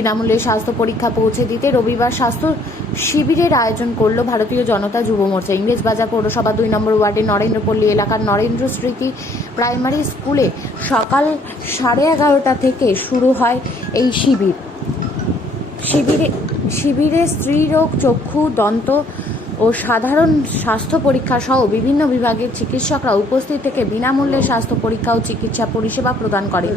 বিনামূল্যে স্বাস্থ্য পরীক্ষা পৌঁছে দিতে রবিবার স্বাস্থ্য শিবিরের আয়োজন করল ভারতীয় জনতা যুব মোর্চা। ইংরেজবাজার পৌরসভা 2 নম্বর ওয়ার্ডের নরেন্দ্রপল্লী এলাকার নরেন্দ্র স্মৃতি প্রাইমারি স্কুলে সকাল 11:30 থেকে শুরু হয় এই শিবিরে স্ত্রীরোগ, চক্ষু, দন্ত ও সাধারণ স্বাস্থ্য পরীক্ষা সহ বিভিন্ন বিভাগের চিকিৎসকরা উপস্থিত থেকে বিনামূল্যে স্বাস্থ্য পরীক্ষা ও চিকিৎসা পরিষেবা প্রদান করে।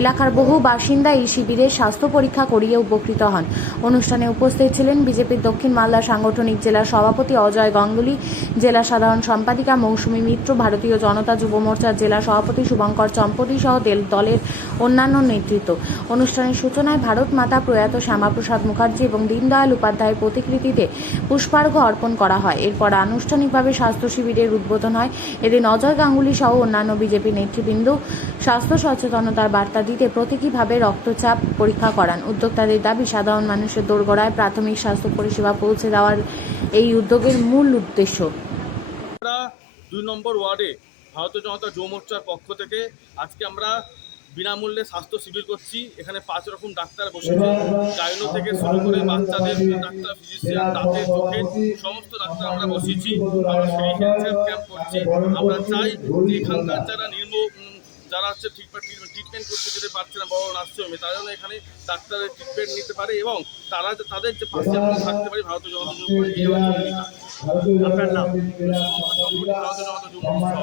এলাকার বহু বাসিন্দা এই শিবিরে স্বাস্থ্য পরীক্ষা করিয়ে উপকৃত হন। অনুষ্ঠানে উপস্থিত ছিলেন বিজেপির দক্ষিণ মালদা সাংগঠনিক জেলা সভাপতি অজয় গাঙ্গুলি, জেলা সাধারণ সম্পাদিকা মৌসুমী মিত্র, ভারতীয় জনতা যুব মোর্চার জেলা সভাপতি শুভঙ্কর চম্পতি সহ দলের অন্যান্য নেতৃত্ব। অনুষ্ঠানের সূচনায় ভারত মাতা প্রয়াত শ্যামাপ্রসাদ মুখার্জি এবং দীনদয়াল উপাধ্যায়ের প্রতিকৃতিতে পুষ্পার্ঘ্য অর্পণ করা হয়। এরপর আনুষ্ঠানিকভাবে স্বাস্থ্য শিবিরের উদ্বোধন হয়। এদিন অজয় গাঙ্গুলি সহ অন্যান্য বিজেপি নেতৃবৃন্দ স্বাস্থ্য সচেতনতার বার্তা দিতে প্রতীকীভাবে রক্তচাপ পরীক্ষা করান। উদ্যোক্তাদের দাবি, সাধারণ মানুষের দোরগোড়ায় প্রাথমিক স্বাস্থ্য পরিষেবা পৌঁছে দেওয়ার এই উদ্যোগের মূল উদ্দেশ্য। 2 নম্বর ওয়ার্ডে ভারতীয় জনতা যুব মোর্চার পক্ষ থেকে আজকে আমরা বিনামূল্যে স্বাস্থ্য শিবির করছি। এখানে 5 রকম ডাক্তার বসেছে, গাইনো থেকে শুরু করে বাচ্চাদের ডাক্তার, ফিজিশিয়ান, দাঁতের, চোখের সমস্ত ডাক্তার আমরা বসেছি। আমরা ফ্রি হেলথ ক্যাম্প করছি। আমরা চাই যে এখানকার যারা হচ্ছে ট্রিটমেন্ট করতে যেতে পারছে না, বড় নার্সিংহোমে, তারা যেন এখানে ডাক্তারের ট্রিটমেন্ট নিতে পারে এবং তাদের যে পাশে আমরা থাকতে পারি ভারতীয় জনতা যুব মোর্চা। আপনার নাম? ভারতীয় জনতা যুব মোর্চা।